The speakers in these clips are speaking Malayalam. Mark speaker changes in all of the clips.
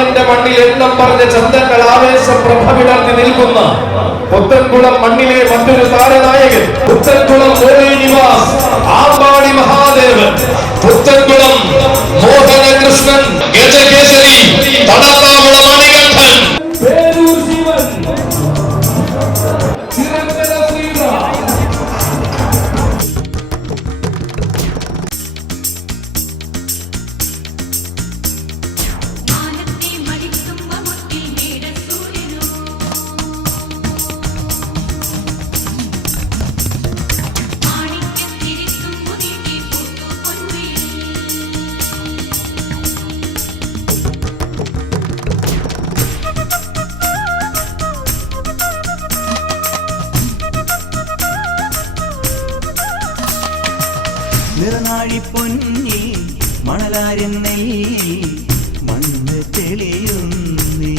Speaker 1: കേരളത്തിന്റെ മണ്ണിൽ എണ്ണം പറഞ്ഞ ചന്തങ്ങൾ ആവേശം പ്രഭ നിൽക്കുന്ന പുത്തൻകുളം മണ്ണിലെ മറ്റൊരു താരനായകൻ. പുത്തൻകുളം
Speaker 2: മഞ്ഞിൽ മണലാരൻ നെയ്യിൽ മണ്ണ് തെളിയുന്നേ.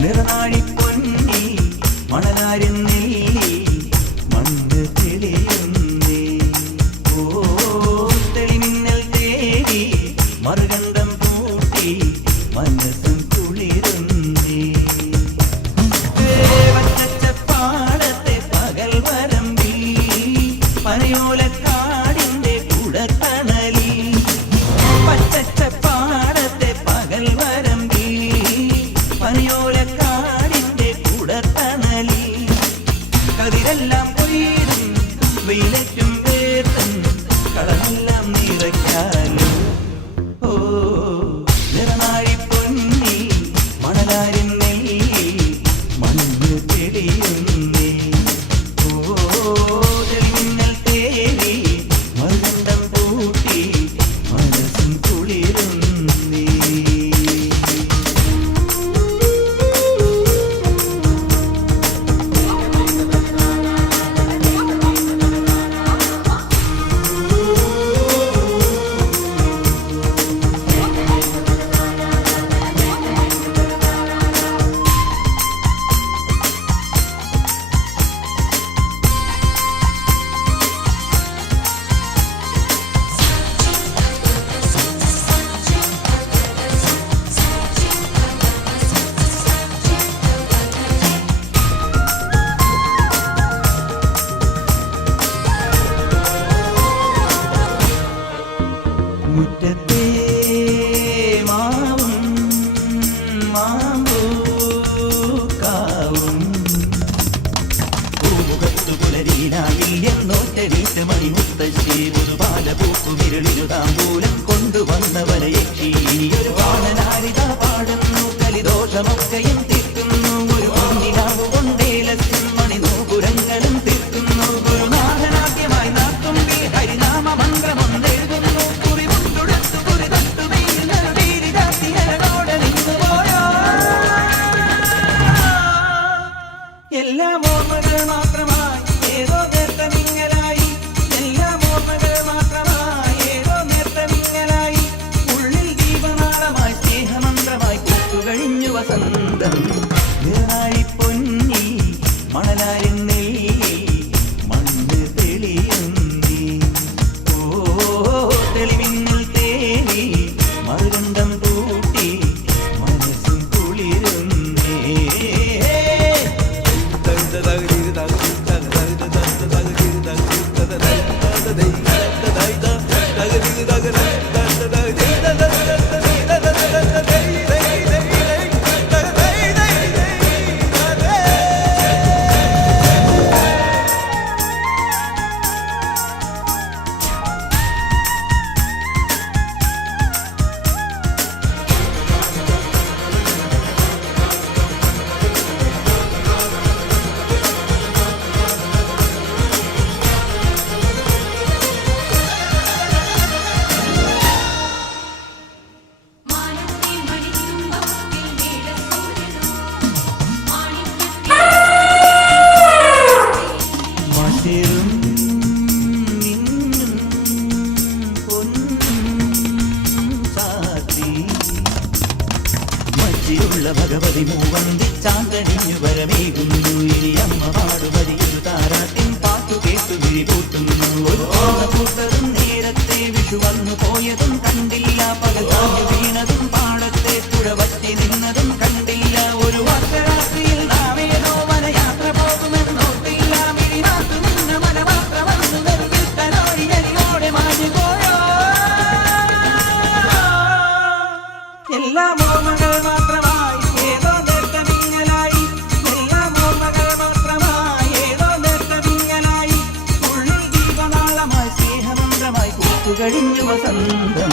Speaker 2: നിറനാഴി ചോലക്കാടിന്റെ കുടത്തണലിൽ പകൽ കതിരെല്ലാം കൊയ്തും വെയിലറ്റും പേർത്തും കടലല്ല നീനാമി എന്നോറ്റരീറ്റ മണി മുത്തശ്ശി ഒരു പാലപൂക്കു വിരളിരു താമ്പൂലം കൊണ്ടുവന്നവനെ യക്ഷി ഇനിയൊരു പാടനാരിത പാടുന്നു കലിദോഷമൊക്കെയും തീർക്കുന്നു ഒരു ഉള്ള ഭഗവതി മൂവന്തി ചാങ്കണിഞ്ഞു വരമേകുന്നു. ഇനി അമ്മ പാടുപതി ഒരു താരാട്ടിൻ പാട്ടു കേട്ടു വിഴിപൂട്ടുന്നു ഒരു ഓർമ്മ നേരത്തെ വിഷു വന്നു പോയതും കണ്ടില്ല. Nanda